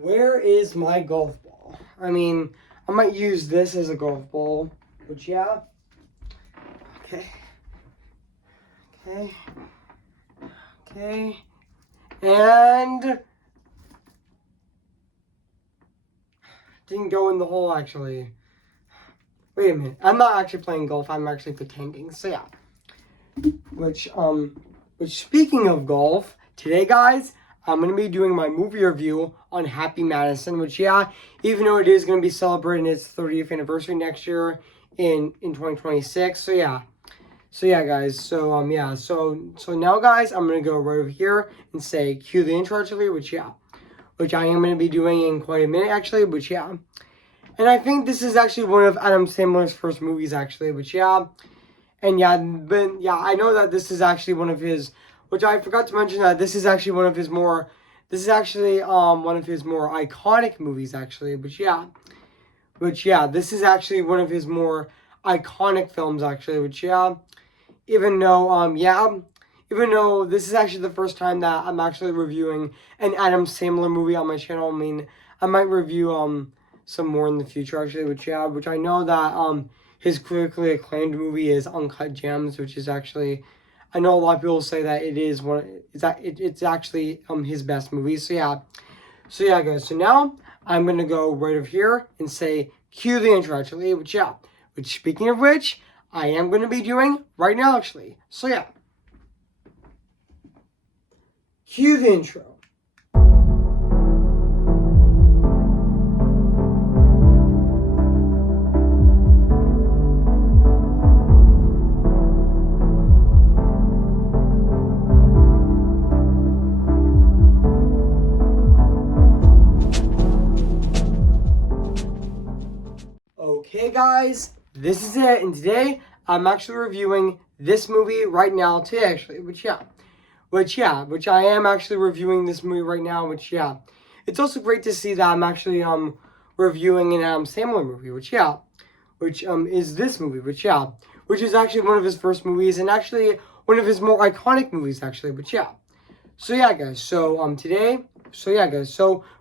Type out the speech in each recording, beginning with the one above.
Where is my golf ball? I mean, I might use this as a golf ball, but yeah. Okay. Okay. Okay. And didn't go in the hole actually. Wait a minute. I'm not actually playing golf. I'm actually pretending. So yeah. Which speaking of golf, today guys, I'm going to be doing my movie review on Happy Madison, which yeah, even though it is going to be celebrating its 30th anniversary next year in 2026. So yeah. So yeah, guys. So yeah. So now, guys, I'm gonna go right over here and say cue the intro actually, which I am gonna be doing in quite a minute actually, which yeah. And I think this is actually one of Adam Sandler's first movies actually, which yeah. And yeah, but yeah, I know that this is actually one of his, which I forgot to mention that this is actually one of his more, this is actually one of his more iconic movies actually, which yeah, this is actually one of his more iconic films actually, which yeah. Even though, even though this is actually the first time that I'm actually reviewing an Adam Sandler movie on my channel. I mean, I might review some more in the future actually, which I know that his critically acclaimed movie is Uncut Gems, which is actually, I know a lot of people say that it is it's actually his best movie. So yeah, guys. So now I'm gonna go right over here and say cue the intro actually, which speaking of which, I am going to be doing right now, actually. So, yeah. Cue the intro. Okay, guys. This is it. And today, I'm actually reviewing this movie right now today, actually. Which I am actually reviewing this movie right now, which it's also great to see that I'm actually reviewing an Adam Sandler movie, which is this movie, which is actually one of his first movies and actually one of his more iconic movies, actually, which So yeah, guys. So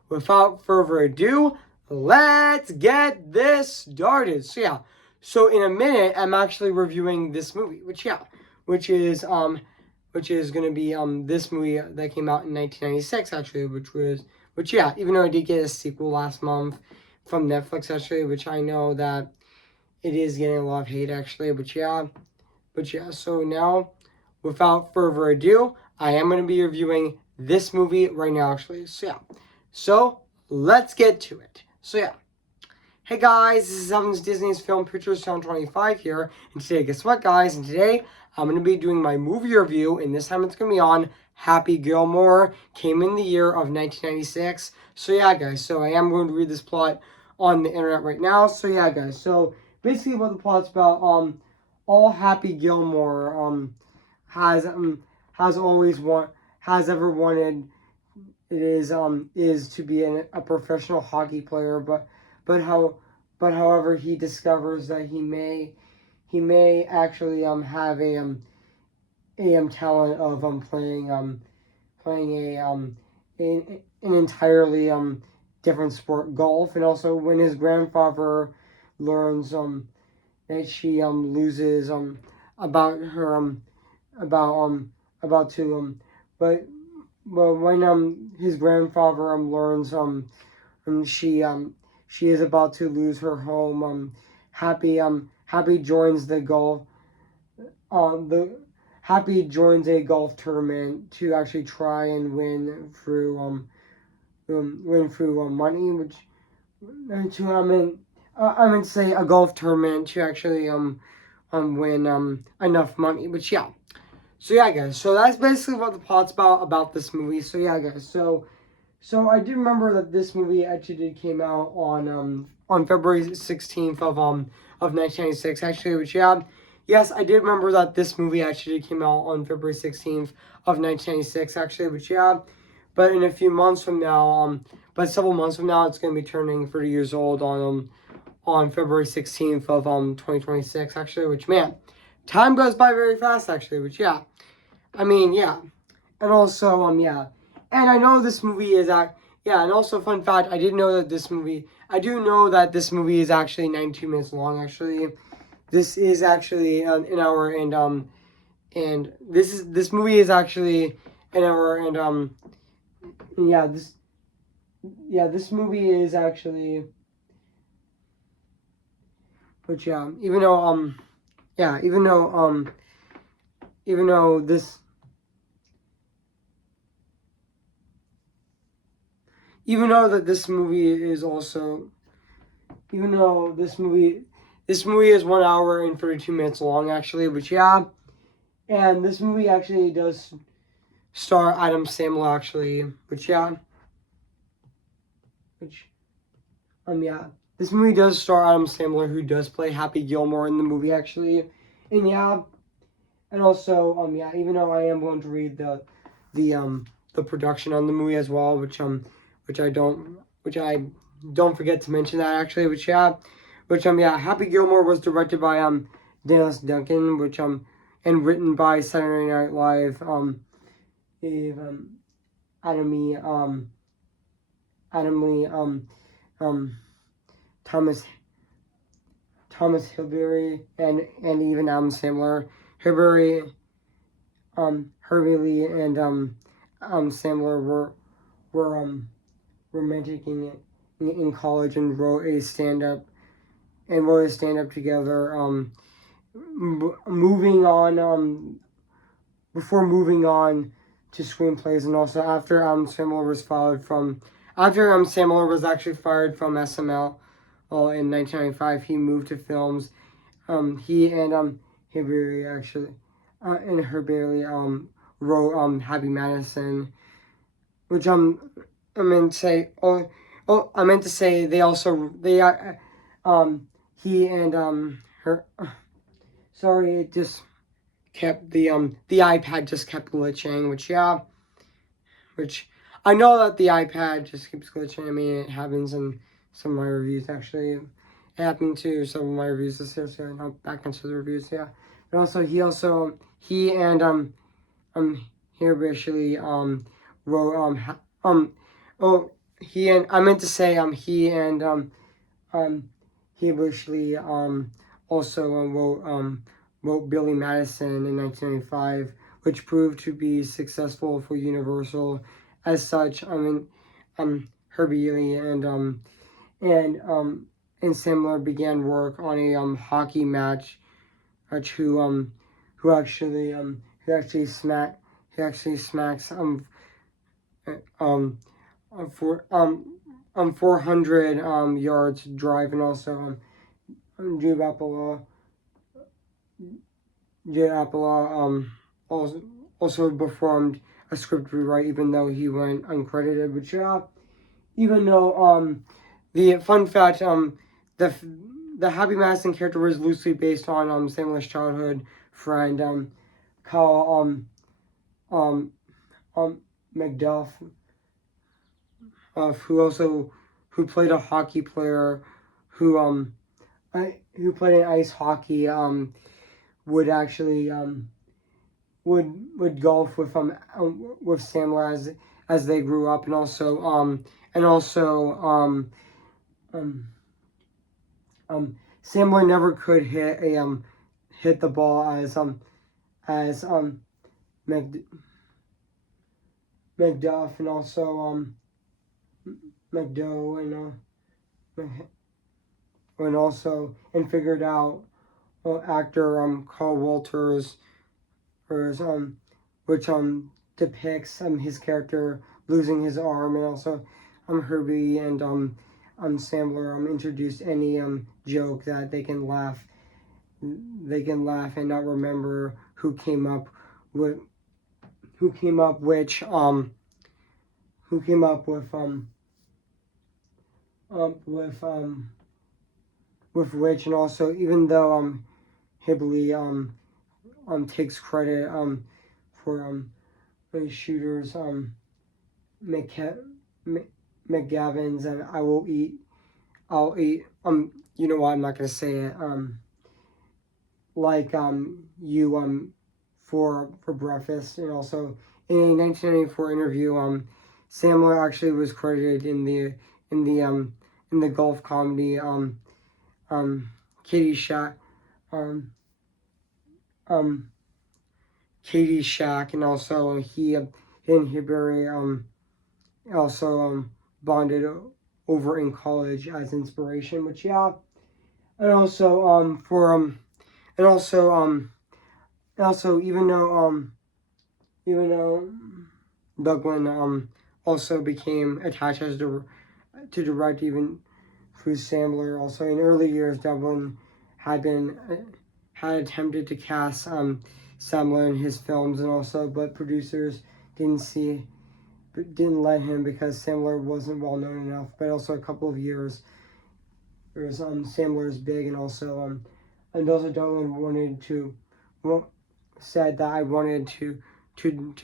without further ado, let's get this started. So yeah. So in a minute, I'm actually reviewing this movie, which is gonna be this movie that came out in 1996 actually, which even though I did get a sequel last month from Netflix actually, which I know that it is getting a lot of hate actually, so now without further ado, I am gonna be reviewing this movie right now actually. So let's get to it. Hey guys, this is Evan's Disney's Film Pictures 2025 here, and today, guess what guys, and today I'm going to be doing my movie review, and this time it's going to be on Happy Gilmore, came in the year of 1996, so yeah guys, so I am going to read this plot on the internet right now, so yeah guys, so basically what the plot's about, all Happy Gilmore, has ever wanted, is to be a professional hockey player, but however he discovers that he may actually have a talent of playing an entirely different sport, golf. And also when his grandfather learns that she loses about her about to but when his grandfather learns she is about to lose her home. Happy joins the golf. Happy joins a golf tournament to actually try and win through money, which to say a golf tournament to actually win enough money. But yeah. So yeah, guys. So that's basically what the plot's about this movie. So yeah, guys. So I do remember that this movie actually came out on February 16th of 1996 actually, which yes, I did remember that this movie actually came out on February 16th of 1996 actually, which but in a few months from now, but several months from now, it's going to be turning 30 years old on February 16th of 2026 actually, which man, time goes by very fast actually, which I mean, and also and I know this movie yeah, and also fun fact, I didn't know that this movie. I do know that this movie is actually 92 minutes long. Actually, this is actually an hour and this movie is actually an hour and yeah this movie is actually, but yeah, even though yeah even though this even though that this movie is also even though this movie is 1 hour and 32 minutes long actually, but yeah, and this movie actually does star Adam Sandler actually, which yeah, which yeah, this movie does star Adam Sandler, who does play Happy Gilmore in the movie actually, and yeah, and also yeah, even though I am going to read the production on the movie as well, which I don't forget to mention that actually, which yeah, Happy Gilmore was directed by Dennis Duncan, which and written by Saturday Night Live Dave Adam Lee Adam Lee Thomas Hilberry and even Adam Sandler. Hilberry, Herbie Lee and Sandler were romantic in college and wrote a stand up together. Moving on before moving on to screenplays, and also after Sandler was actually fired from SML in 1995, he moved to films. He and Hilberry actually and Hilberry wrote Happy Madison, which I meant to say I meant to say they he and her sorry, it just kept the iPad just kept glitching, which yeah, which I know that the iPad just keeps glitching. I mean, it happens in some of my reviews actually. It happened to some of my reviews this year, so now back into the reviews, yeah. But also he and here basically wrote he and I meant to say he basically also wrote Billy Madison in 1995, which proved to be successful for Universal. As such, Herbie Lee and Sandler began work on a hockey match, who actually smacks for 400 yards drive, and also Jude Apatow also performed a script rewrite, even though he went uncredited. But yeah, even though the fun fact the Happy Madison character was loosely based on Sandler's childhood friend Kyle McDuff, who played a hockey player who played in ice hockey would actually would golf with Sandler as they grew up, and also Sandler never could hit the ball as McDuff and also McDough and figured out actor Carl Walters which depicts his character losing his arm, and also Herbie and Sandler introduced any joke that they can laugh and not remember who came up with which who came up with which, and also even though Hibley takes credit for the shooters McGavins and I'll eat you know what, I'm not gonna say it like you for breakfast, and also in a 1994 interview Sandler actually was credited in the golf comedy Katie Shack Katie Shack, and also he and Hibari also bonded over in college as inspiration, which yeah, and also for and also even though Dublin also became attached as to direct even through Sandler. Also in early years, Dublin had attempted to cast Sandler in his films, and also but producers didn't let him because Sandler wasn't well known enough. But also a couple of years, Sandler's big, and also Dublin said that I wanted to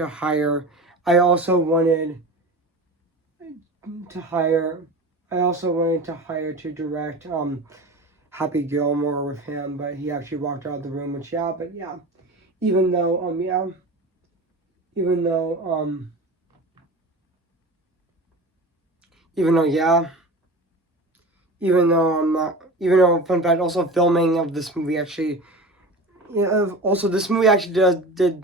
hire. I also wanted to hire. I also wanted to hire to direct Happy Gilmore with him, but he actually walked out of the room. Which yeah, but yeah, even though even though even though yeah, even though I'm not, even though fun fact, also filming of this movie actually, also this movie actually did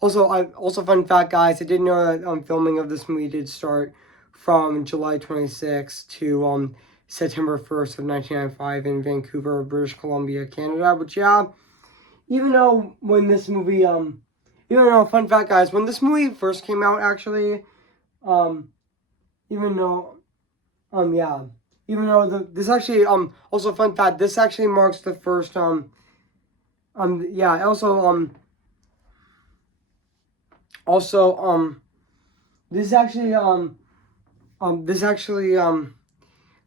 also fun fact, guys, I didn't know that filming of this movie did start from July 26th to September 1st of 1995 in Vancouver, British Columbia, Canada. Which yeah, even though when this movie even though fun fact, guys, when this movie first came out, actually, even though yeah, even though this actually also fun fact, this actually marks the first yeah, also this actually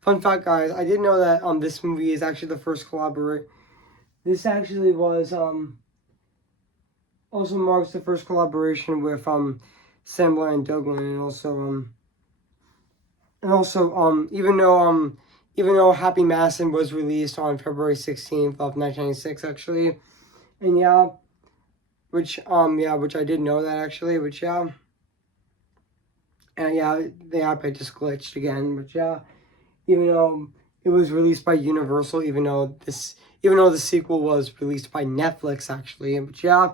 fun fact, guys, I didn't know that this movie is actually the first collaborate. This actually was also marks the first collaboration with Sandler and Dublin, and also even though Happy Masson was released on February 16th of 1996, actually, and yeah, which I did know that actually, which yeah, and yeah, the app I just glitched again, but yeah, even though it was released by Universal, even though the sequel was released by Netflix actually, but yeah,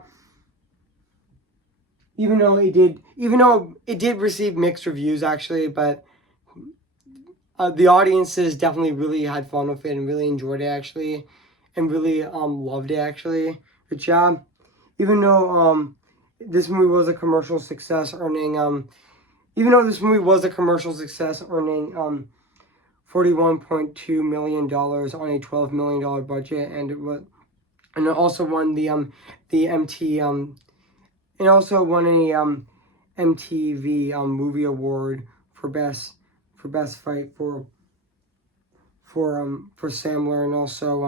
even though it did receive mixed reviews actually, but the audiences definitely really had fun with it and really enjoyed it actually, and really loved it actually. But yeah, even though this movie was a commercial success, earning $41.2 million on a $12 million budget, and it also won the MT and also won a MTV movie award for best fight for Sandler, and also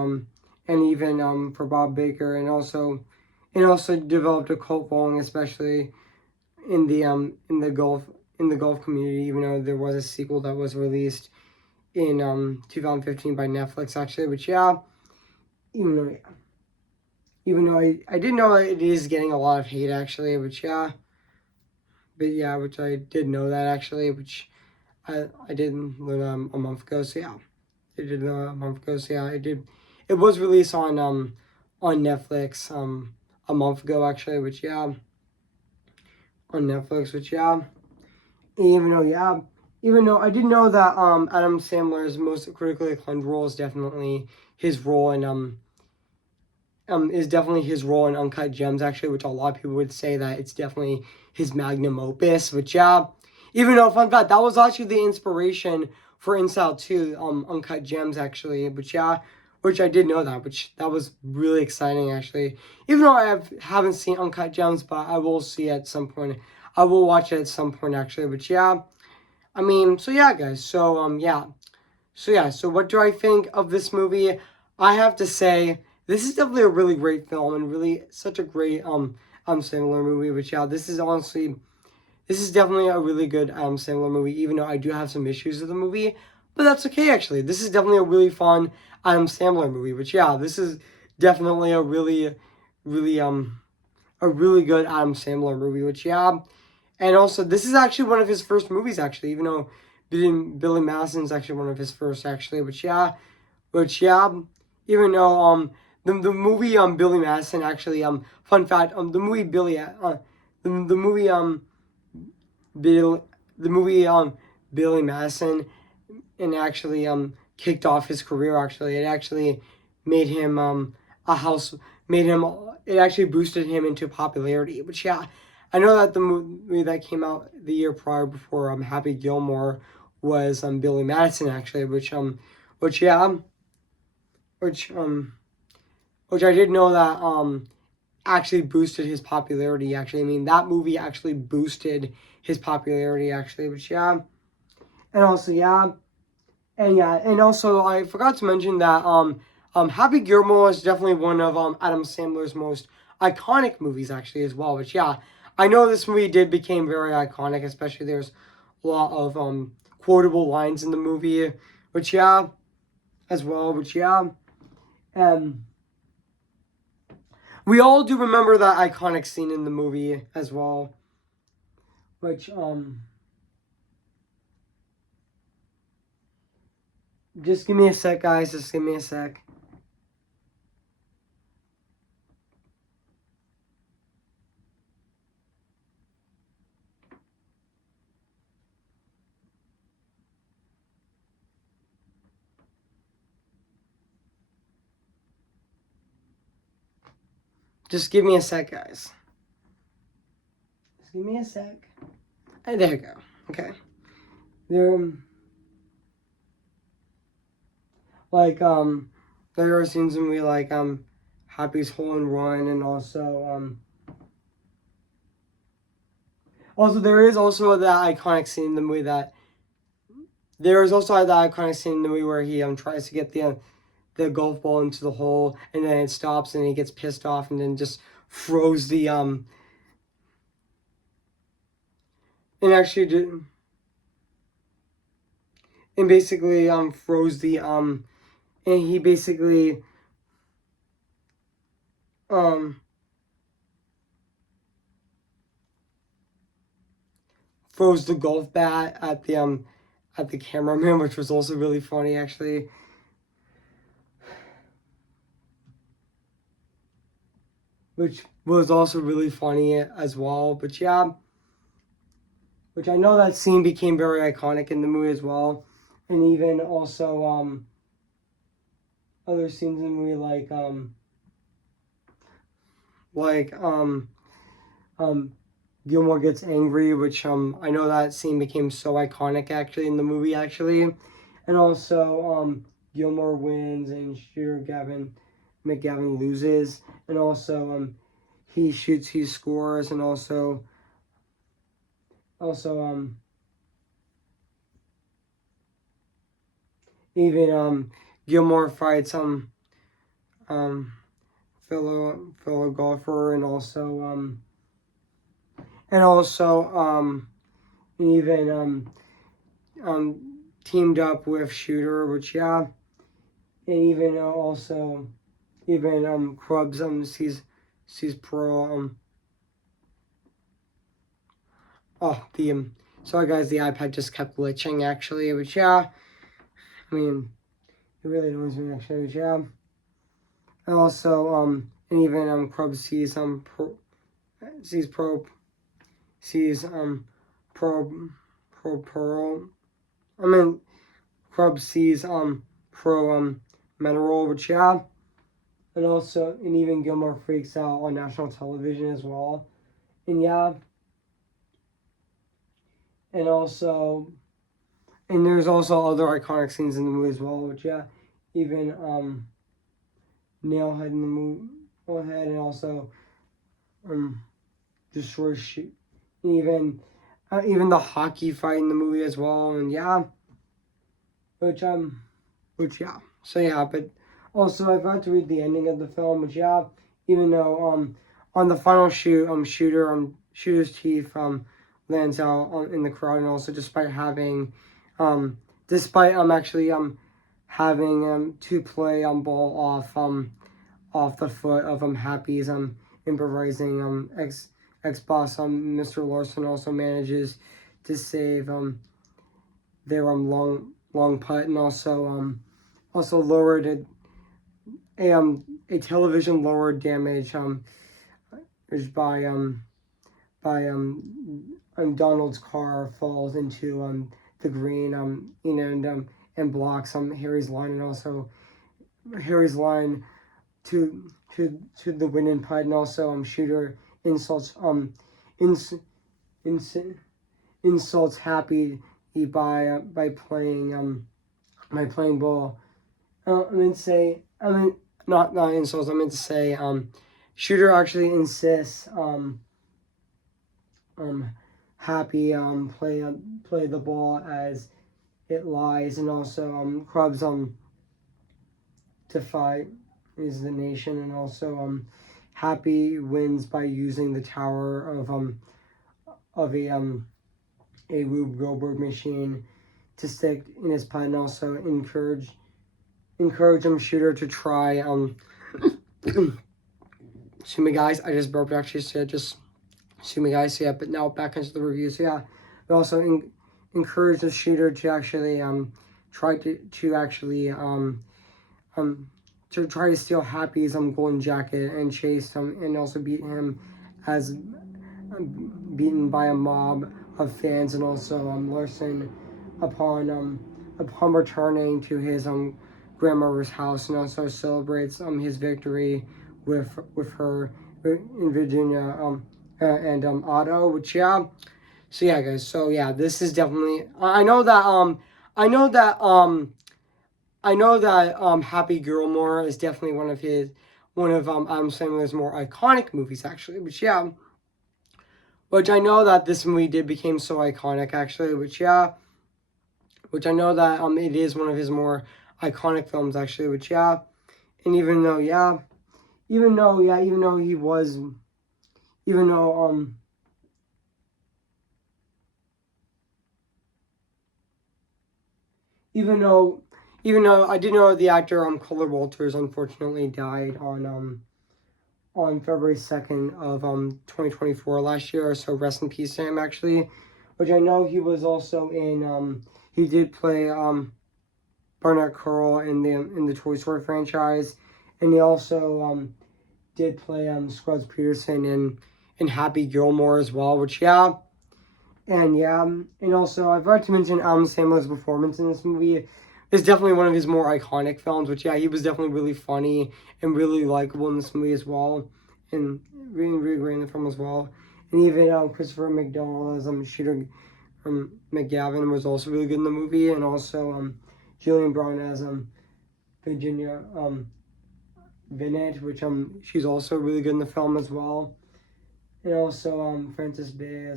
and even for Bob Baker, and also developed a cult following, especially in the golf community. Even though there was a sequel that was released in 2015 by Netflix actually, which yeah, even though I didn't know it is getting a lot of hate actually, which yeah, but yeah, which I did know that actually, which I did learn a month ago, so yeah. It did a month ago, so yeah, it did. It was released on Netflix a month ago actually, which yeah, on Netflix, which yeah, even though I did know that Adam Sandler's most critically acclaimed role is definitely his role in Uncut Gems actually, which a lot of people would say that it's definitely his magnum opus, which yeah, even though fun fact, that was actually the inspiration for Inside 2, Uncut Gems actually, which yeah, which I did know that, which that was really exciting actually. Even though haven't seen Uncut Gems, but I will see it at some point. I will watch it at some point actually, which yeah, I mean, so yeah, guys, so what do I think of this movie? I have to say, this is definitely a really great film and really such a great Sandler movie, which yeah, this is definitely a really good Sandler movie, even though I do have some issues with the movie. But that's okay, actually. This is definitely a really fun Sandler movie, which, yeah, this is definitely a really, really, a really good Adam Sandler movie, which, yeah. and also this is actually one of his first movies, actually, even though Billy Madison's actually one of his first, actually. Which yeah, even though the movie Billy Madison, actually, fun fact, the movie the movie Bill the movie Billy Madison, and actually kicked off his career. Actually, it actually made him a house made him it actually boosted him into popularity. But yeah, I know that the movie that came out the year prior, before Happy Gilmore, was Billy Madison, actually, which yeah, which which I did know that actually boosted his popularity. Actually, I mean, that movie actually boosted his popularity, actually. Which yeah, and also yeah, and also I forgot to mention that Happy Gilmore is definitely one of Adam Sandler's most iconic movies, actually, as well. But yeah, I know this movie did became very iconic, especially there's a lot of quotable lines in the movie, which yeah, as well. Which yeah, um, we all do remember that iconic scene in the movie as well. Which just give me a sec, guys. Just give me a sec. Just give me a sec, guys. Just give me a sec. Hey, there you go. Okay. There, like, there are scenes in me like, Happy's hole in one, and also there is also that iconic scene in the movie that there is also that iconic scene in the movie where he tries to get the golf ball into the hole, and then it stops, and he gets pissed off, and then just throws the and actually did and basically froze the and he basically um froze the golf bat at the cameraman, which was also really funny, actually. Which was also really funny as well. But yeah, which I know that scene became very iconic in the movie as well, and even also other scenes in the movie like Gilmore gets angry, which I know that scene became so iconic, actually, in the movie, actually. And also Gilmore wins and Shooter Gavin McGavin loses, and also he shoots, he scores, and also even Gilmore fights um fellow golfer, and also even teamed up with Shooter, which yeah, and even also even Krubs sees pro oh the sorry guys, the iPad just kept glitching, actually, which yeah, I mean, it really annoys me, actually, which yeah. And also and even Krubs sees pro sees pro pearl. I mean, Krubs sees pro mineral, which yeah. And also, and even Gilmore freaks out on national television as well. And yeah, and also, and there's also other iconic scenes in the movie as well, which yeah, even Nailhead in the movie, Nailhead, and also destroys shit. Even the hockey fight in the movie as well, and yeah, which which yeah, so yeah, but also I forgot to read the ending of the film, which yeah, even though on the final shooter's teeth lands out in the crowd, and also despite actually having to play ball off the foot of Happy's improvising ex-boss Mr. Larson also manages to save their long putt, and also lowered a television lowered damage by Donald's car falls into the green and blocks Harry's line, and also Harry's line to the winning putt, and also Shooter insults ins, ins, insults Happy by playing ball. Not insults. I meant to say Shooter actually insists Happy play the ball as it lies, and also Crubs Defy is the nation, and also Happy wins by using the tower of a Rube Goldberg machine to stick in his putt, and also encourage Shooter to try excuse me guys, I just burped actually, so just excuse me guys, so yeah, but now back into the review. So yeah, we also encourage the Shooter to actually try to actually to try to steal Happy's golden jacket and chase him, and also beat him as beaten by a mob of fans, and also Larson upon returning to his grandmother's house, and also celebrates his victory with her in Virginia and Otto, which yeah. So yeah, guys. So yeah, this is definitely. I know that Happy Gilmore is definitely one of Adam Sandler's more iconic movies, actually. Which yeah, which I know that this movie did become so iconic, actually. Which yeah, which I know that it is one of his more iconic films, actually. Which yeah, and even though he was, even though even though I did know the actor Color Walters unfortunately died on February 2nd of 2024 last year, so rest in peace to him, actually. Which I know he was also in he did play Barnett Curl in the Toy Story franchise, and he also did play Scrubs Peterson in Happy Gilmore as well, which yeah. And yeah, and also I've already mentioned Adam Sandler's performance in this movie is definitely one of his more iconic films, which yeah, he was definitely really funny and really likable in this movie as well, and really great in the film as well. And even Christopher McDonald as Shooter McGavin was also really good in the movie, and also Julian Brown as Virginia Vinette, which she's also really good in the film as well. And also Frances Bay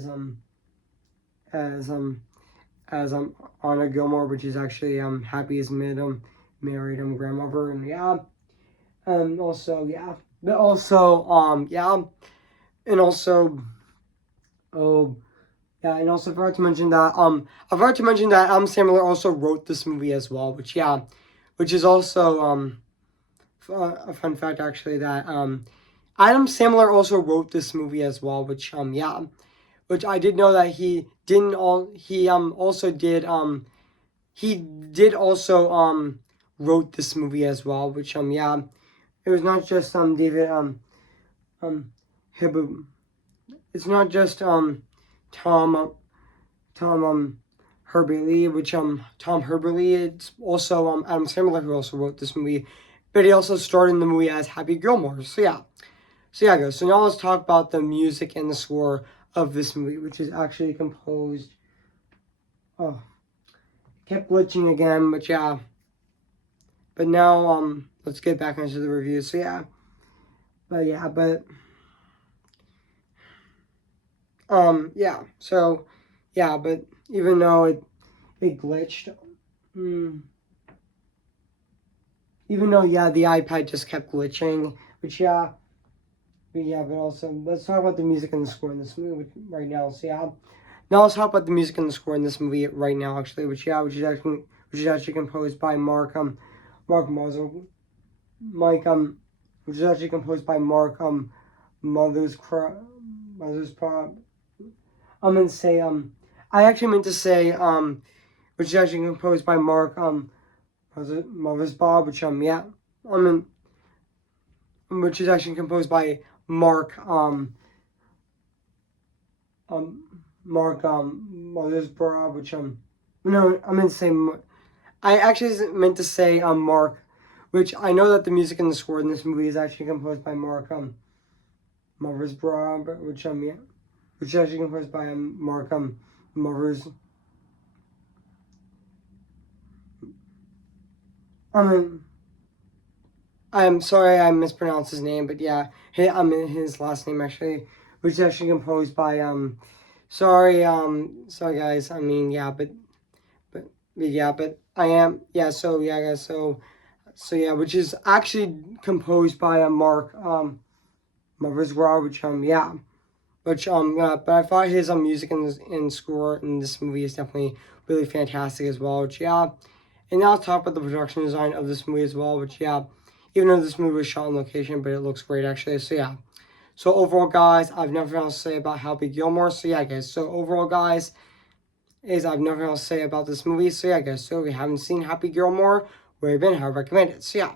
as Anna Gilmore, which is actually Happy's married grandmother, and yeah, also yeah, but also yeah, and also yeah, and also I forgot to mention that Adam Sandler also wrote this movie as well, which yeah, which is also a fun fact, actually, that Adam Sandler also wrote this movie as well, which yeah, which I did know that he also wrote this movie as well, which yeah, it was not just David Hibber, it's not just Tom Herbert Lee, which Tom Herbert Lee, it's also Adam Sandler who also wrote this movie, but he also starred in the movie as Happy Gilmore. So yeah, guys. So now let's talk about the music and the score of this movie, which is actually composed. Oh, kept glitching again, but yeah. But now let's get back into the review. So yeah, but yeah. So yeah, but even though it glitched, even though yeah, the iPad just kept glitching, which yeah. But yeah, but also, let's talk about the music and the score in this movie right now. So yeah, now let's talk about the music and the score in this movie right now, actually, which is actually composed by Mark Moser, which is actually composed by Mark Mother's Mother's Bob. I'm gonna say I actually meant to say which is actually composed by Mark Mother's Bob, which yeah, I mean, which is actually composed by Mark Mark Mother's Bob, which no, I meant to say I actually meant to say Mark, which I know that the music and the score in this movie is actually composed by Mark Mother's Bob, which yeah, which is actually composed by Mark Mother's. I'm sorry I mispronounced his name, but yeah, his last name actually, which is actually composed by sorry guys. I mean yeah, but yeah, but I am yeah. So yeah, guys. So yeah, which is actually composed by Mark Mother's Raw, which yeah, which yeah, but I thought his music and score in this movie is definitely really fantastic as well. Which yeah, and now let's talk about the production design of this movie as well. Which yeah, even though this movie was shot on location, but it looks great actually. So yeah. So overall, guys, I've nothing else to say about Happy Gilmore. So yeah, guys. So overall, guys, I've nothing else to say about this movie. So yeah, guys. So if you haven't seen Happy Gilmore, where have been, I recommend it. So yeah.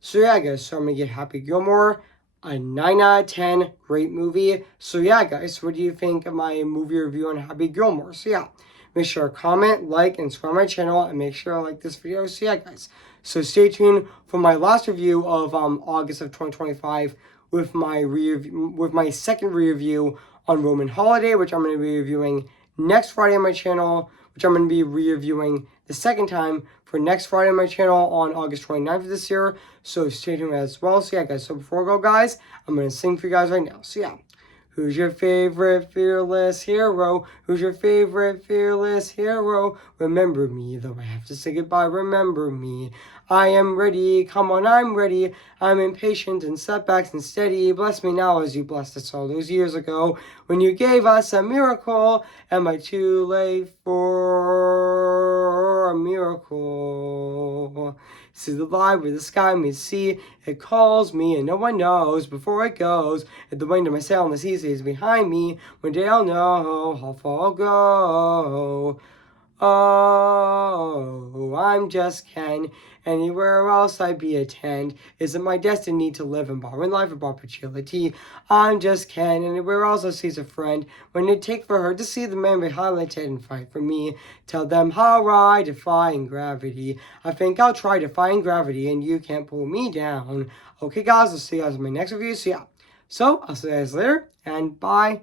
So yeah, guys. So I'm gonna give Happy Gilmore a 9 out of 10. Great movie. So yeah, guys. What do you think of my movie review on Happy Gilmore? So yeah. Make sure to comment, like, and subscribe to my channel, and make sure to like this video. So yeah, guys. So stay tuned for my last review of August of 2025 with my second review on Roman Holiday, which I'm going to be reviewing next Friday on my channel, which I'm going to be reviewing the second time for next Friday on my channel on August 29th of this year. So stay tuned as well. So yeah, guys. So before I go, guys, I'm going to sing for you guys right now. So yeah. Who's your favorite fearless hero? Who's your favorite fearless hero? Remember me, though I have to say goodbye, remember me. I am ready, come on, I'm ready. I'm impatient and setbacks and steady. Bless me now as you blessed us all those years ago when you gave us a miracle. Am I too late for a miracle? See the light where the sky may see. It calls me and no one knows before it goes. At the wind of my sail and the sea stays behind me. One day I'll know how far I'll go. Oh, I'm just Ken. Anywhere else I'd be a 10. Isn't my destiny to live and borrow in life or perpetuity? I'm just Ken. Anywhere else I sees a friend. When it take for her to see the man behind the tent and fight for me. Tell them how I defying gravity. I think I'll try defying gravity and you can't pull me down. Okay guys, I'll see you guys in my next review. So yeah. So I'll see you guys later and bye.